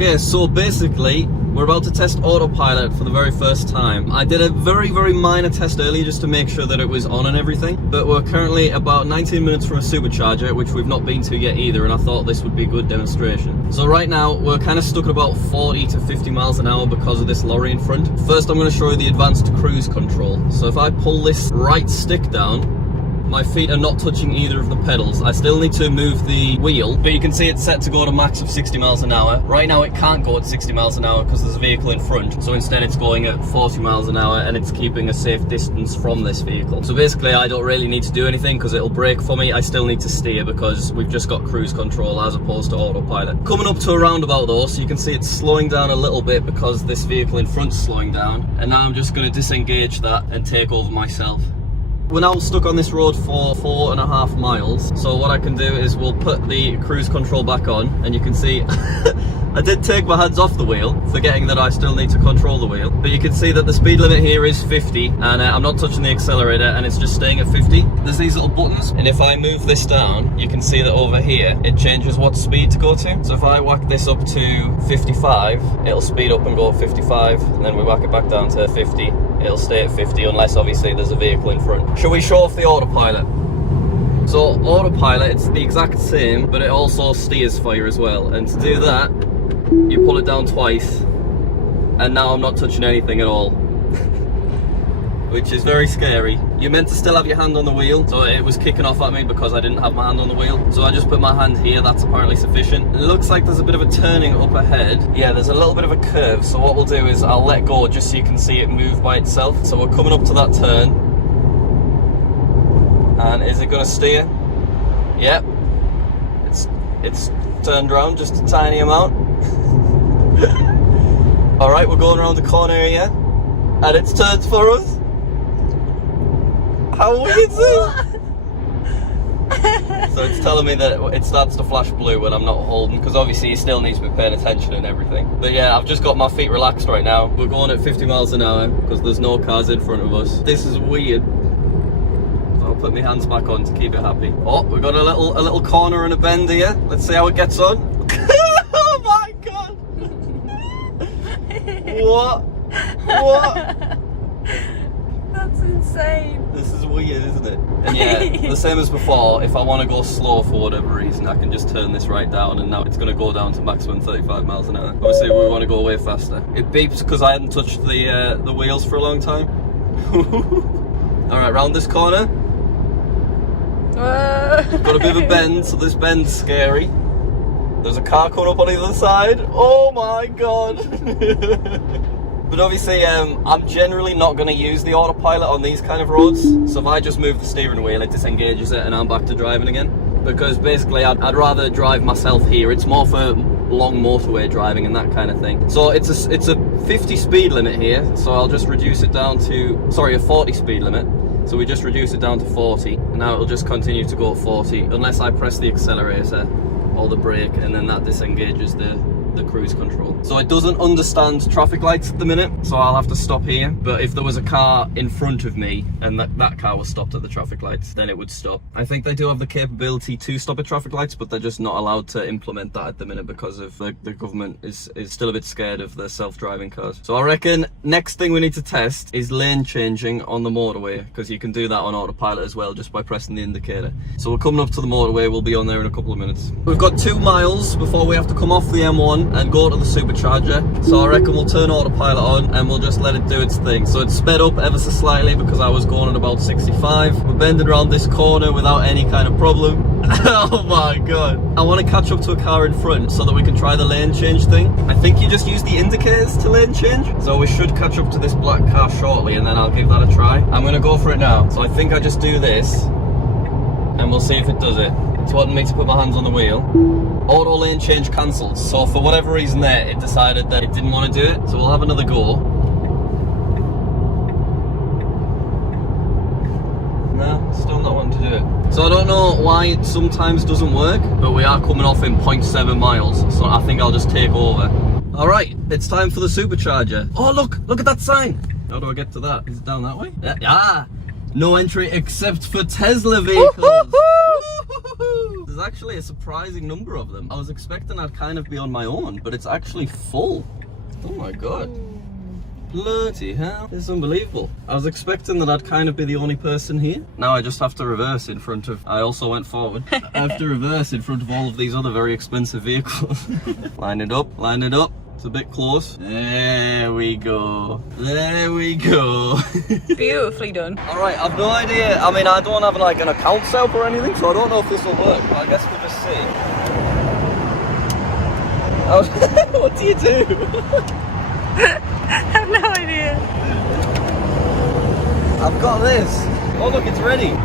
Okay, so basically, we're about to test Autopilot for the very first time. I did a very minor test earlier just to make sure that it was on and everything, but we're currently about 19 minutes from a Supercharger, which we've not been to yet either, and I thought this would be a good demonstration. So right now, we're kind of stuck at about 40 to 50 miles an hour because of this lorry in front. First, I'm going to show you the advanced cruise control. So if I pull this right stick down, my feet are not touching either of the pedals. I still need to move the wheel, but you can see it's set to go to a max of 60 miles an hour. Right now it can't go at 60 miles an hour because there's a vehicle in front. So instead it's going at 40 miles an hour and it's keeping a safe distance from this vehicle. So basically I don't really need to do anything because it'll brake for me. I still need to steer because we've just got cruise control as opposed to autopilot. Coming up to a roundabout though, so you can see it's slowing down a little bit because this vehicle in front's slowing down. And now I'm just going to disengage that and take over myself. We're now stuck on this road for 4.5 miles, so what I can do is we'll put the cruise control back on, and you can see I did take my hands off the wheel, forgetting that I still need to control the wheel, but you can see that the speed limit here is 50, and I'm not touching the accelerator, and it's just staying at 50. There's these little buttons, and if I move this down, you can see that over here, it changes what speed to go to. So if I whack this up to 55, it'll speed up and go at 55, and then we whack it back down to 50. It'll stay at 50 unless obviously there's a vehicle in front. Shall we show off the autopilot? So autopilot, it's the exact same, but it also steers for you as well. And to do that, you pull it down twice, and now I'm not touching anything at all. Which is very scary. You're meant to still have your hand on the wheel, so it was kicking off at me because I didn't have my hand on the wheel. So I just put my hand here, that's apparently sufficient. It looks like there's a bit of a turning up ahead. Yeah, there's a little bit of a curve, so what we'll do is I'll let go just so you can see it move by itself. So we're coming up to that turn. And is it gonna steer? Yep. It's turned around just a tiny amount. Alright, we're going around the corner here. And it's turned for us. How weird is this? So it's telling me that it starts to flash blue when I'm not holding, because obviously you still need to be paying attention and everything. But yeah, I've just got my feet relaxed right now. We're going at 50 miles an hour because there's no cars in front of us. This is weird. So I'll put my hands back on to keep it happy. Oh, we've got a little corner and a bend here. Let's see how it gets on. Oh my god! What? That's insane. This is weird, isn't it? And yeah, the same as before, if I want to go slow for whatever reason, I can just turn this right down, and now it's going to go down to maximum 35 miles an hour. Obviously, we want to go way faster. It beeps because I hadn't touched the wheels for a long time. Alright, round this corner. Got a bit of a bend, so this bend's scary. There's a car coming up on either side. Oh my god! But obviously, I'm generally not going to use the autopilot on these kind of roads. So if I just move the steering wheel, it disengages it and I'm back to driving again. Because basically, I'd rather drive myself here. It's more for long motorway driving and that kind of thing. So it's a 50 speed limit here. So I'll just reduce it down to, sorry, a 40 speed limit. So we just reduce it down to 40. And now it'll just continue to go at 40 unless I press the accelerator or the brake, and then that disengages the cruise control. So it doesn't understand traffic lights at the minute, so I'll have to stop here. But if there was a car in front of me and that car was stopped at the traffic lights, then it would stop. I think they do have the capability to stop at traffic lights, but they're just not allowed to implement that at the minute because of the government is still a bit scared of the self-driving cars. So I reckon next thing we need to test is lane changing on the motorway, because you can do that on autopilot as well just by pressing the indicator. So we're coming up to the motorway, we'll be on there in a couple of minutes. We've got 2 miles before we have to come off the M1 and go to the Supercharger. So I reckon we'll turn autopilot on and we'll just let it do its thing. So it's sped up ever so slightly because I was going at about 65. We're bending around this corner without any kind of problem. Oh my god. I want to catch up to a car in front so that we can try the lane change thing. I think you just use the indicators to lane change. So we should catch up to this black car shortly and then I'll give that a try. I'm going to go for it now. So I think I just do this and we'll see if it does it. It's wanting me to put my hands on the wheel. Auto lane change cancelled. So for whatever reason there, it decided that it didn't want to do it. So we'll have another go. No, still not wanting to do it. So I don't know why it sometimes doesn't work, but we are coming off in 0.7 miles. So I think I'll just take over. Alright, it's time for the Supercharger. Oh look at that sign. How do I get to that? Is it down that way? Yeah. No entry except for Tesla vehicles. There's actually a surprising number of them. I was expecting I'd kind of be on my own, but it's actually full. Oh my god. Bloody hell, it's unbelievable. I was expecting that I'd kind of be the only person here. Now I just have to reverse in front of, I also went forward. I have to reverse in front of all of these other very expensive vehicles. Line it up, line it up. It's a bit close. There we go. There we go. Beautifully done. Alright, I've no idea. I mean, I don't have like an account set up or anything, so I don't know if this will work, but I guess we'll just see. What do you do? I have no idea. I've got this. Oh look, it's ready.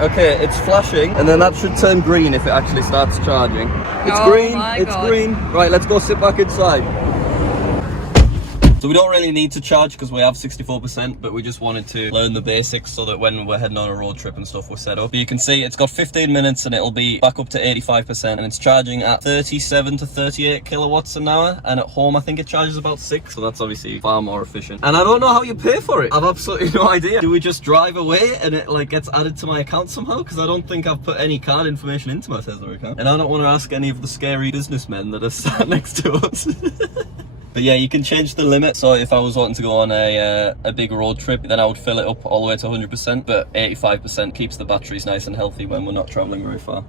Okay, it's flashing, and then that should turn green if it actually starts charging. It's green, it's green. Right, let's go sit back inside. So we don't really need to charge because we have 64%, but we just wanted to learn the basics so that when we're heading on a road trip and stuff, we're set up. But you can see it's got 15 minutes and it'll be back up to 85%, and it's charging at 37 to 38 kilowatts an hour. And at home, I think it charges about 6, so that's obviously far more efficient. And I don't know how you pay for it. I've absolutely no idea. Do we just drive away and it like gets added to my account somehow? Because I don't think I've put any card information into my Tesla account. And I don't want to ask any of the scary businessmen that are sat next to us. But yeah, you can change the limit. So if I was wanting to go on a big road trip, then I would fill it up all the way to 100%. But 85% keeps the batteries nice and healthy when we're not traveling very far.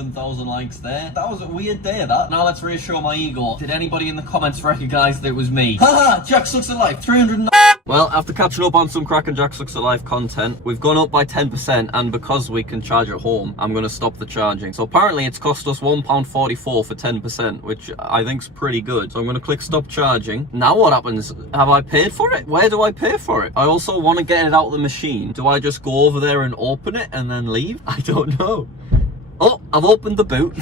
7,000 likes there. That was a weird day, that. Now let's reassure my ego. Did anybody in the comments recognize that it was me? Haha! Jack Sucks at Life, 309. Well, after catching up on some cracking Jack Sucks at Life content, we've gone up by 10%, and because we can charge at home, I'm going to stop the charging. So apparently it's cost us £1.44 for 10%, which I think's pretty good. So I'm going to click stop charging. Now what happens? Have I paid for it? Where do I pay for it? I also want to get it out of the machine. Do I just go over there and open it and then leave? I don't know. Oh, I've opened the boot.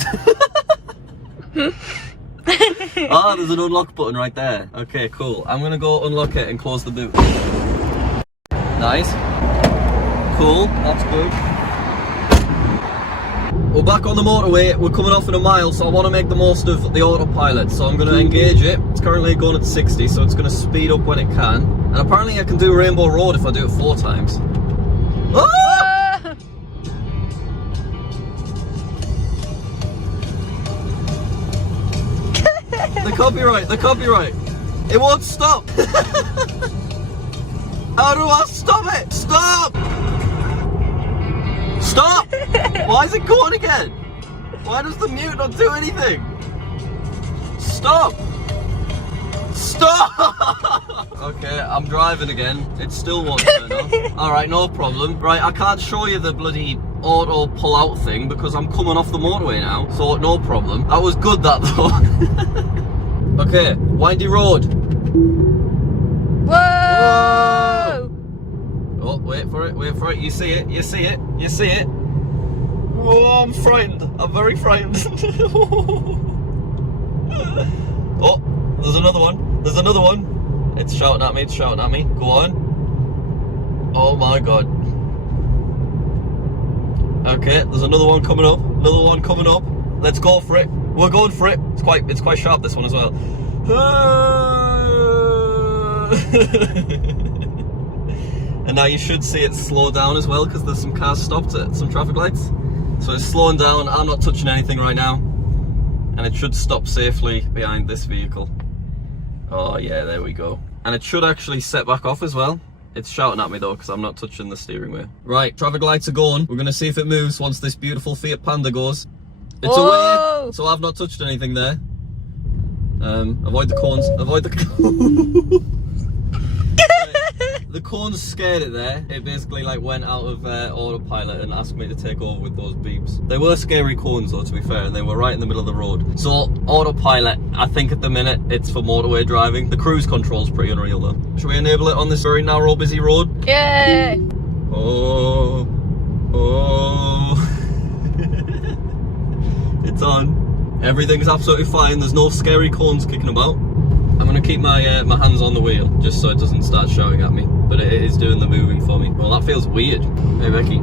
Ah, there's an unlock button right there. Okay, cool. I'm gonna go unlock it and close the boot. Nice. Cool, that's good. We're back on the motorway. We're coming off in a mile, so I want to make the most of the autopilot. So I'm gonna engage it. It's currently going at 60, so it's gonna speed up when it can. And apparently I can do Rainbow Road if I do it 4 times. Ah! The copyright. It won't stop. How do I stop it? Stop! Stop! Why is it going again? Why does the mute not do anything? Stop! Stop! Okay, I'm driving again. It still won't turn off. Alright, no problem. Right, I can't show you the bloody auto pull out thing because I'm coming off the motorway now, so no problem. That was good, that though. Okay, windy road. Whoa! Oh, wait for it, you see it, you see it, you see it. Oh, I'm frightened, I'm very frightened. Oh, there's another one. It's shouting at me, go on. Oh my god. Okay, there's another one coming up, let's go for it. We're going for it. It's quite sharp, this one as well. And now you should see it slow down as well because there's some cars stopped at some traffic lights. So it's slowing down. I'm not touching anything right now. And it should stop safely behind this vehicle. Oh yeah, there we go. And it should actually set back off as well. It's shouting at me though because I'm not touching the steering wheel. Right, traffic lights are going. We're going to see if it moves once this beautiful Fiat Panda goes. It's away, so I've not touched anything there. Avoid the cones, The cones scared it there. It basically like went out of autopilot and asked me to take over with those beeps. They were scary cones though, to be fair, and they were right in the middle of the road. So autopilot, I think at the minute it's for motorway driving. The cruise control's pretty unreal though. Should we enable it on this very narrow, busy road? Yay! Oh. It's on. Everything's absolutely fine. There's no scary cones kicking about. I'm gonna keep my my hands on the wheel just so it doesn't start shouting at me. But it is doing the moving for me. Well, that feels weird. Hey, Becky.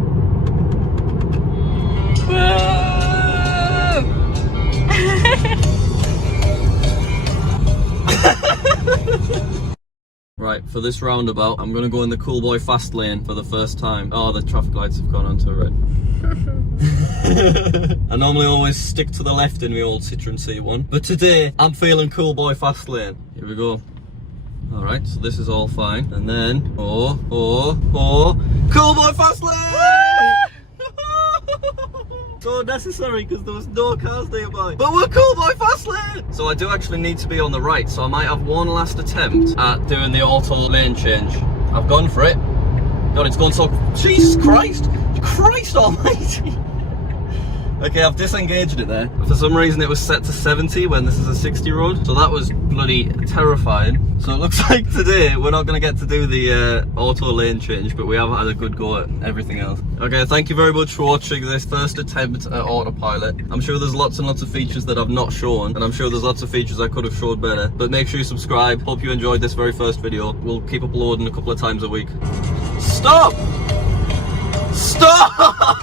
Right, for this roundabout, I'm gonna go in the cool boy fast lane for the first time. Oh, the traffic lights have gone on to red. I normally always stick to the left in my old Citroen C1, but today I'm feeling cool boy fast lane. Here we go. All right, so this is all fine, and then cool boy fast lane. So necessary because there was no cars nearby, but we're cool boy fast lane. So I do actually need to be on the right, so I might have one last attempt at doing the auto lane change. I've gone for it. God, it's gone so... Jesus Christ! Christ almighty! Okay, I've disengaged it there. For some reason it was set to 70 when this is a 60 road, so that was bloody terrifying. So it looks like today we're not going to get to do the auto lane change, but we have had a good go at everything else. Okay, thank you very much for watching this first attempt at Autopilot. I'm sure there's lots and lots of features that I've not shown, and I'm sure there's lots of features I could have showed better. But make sure you subscribe. Hope you enjoyed this very first video. We'll keep uploading a couple of times a week. Stop! Stop!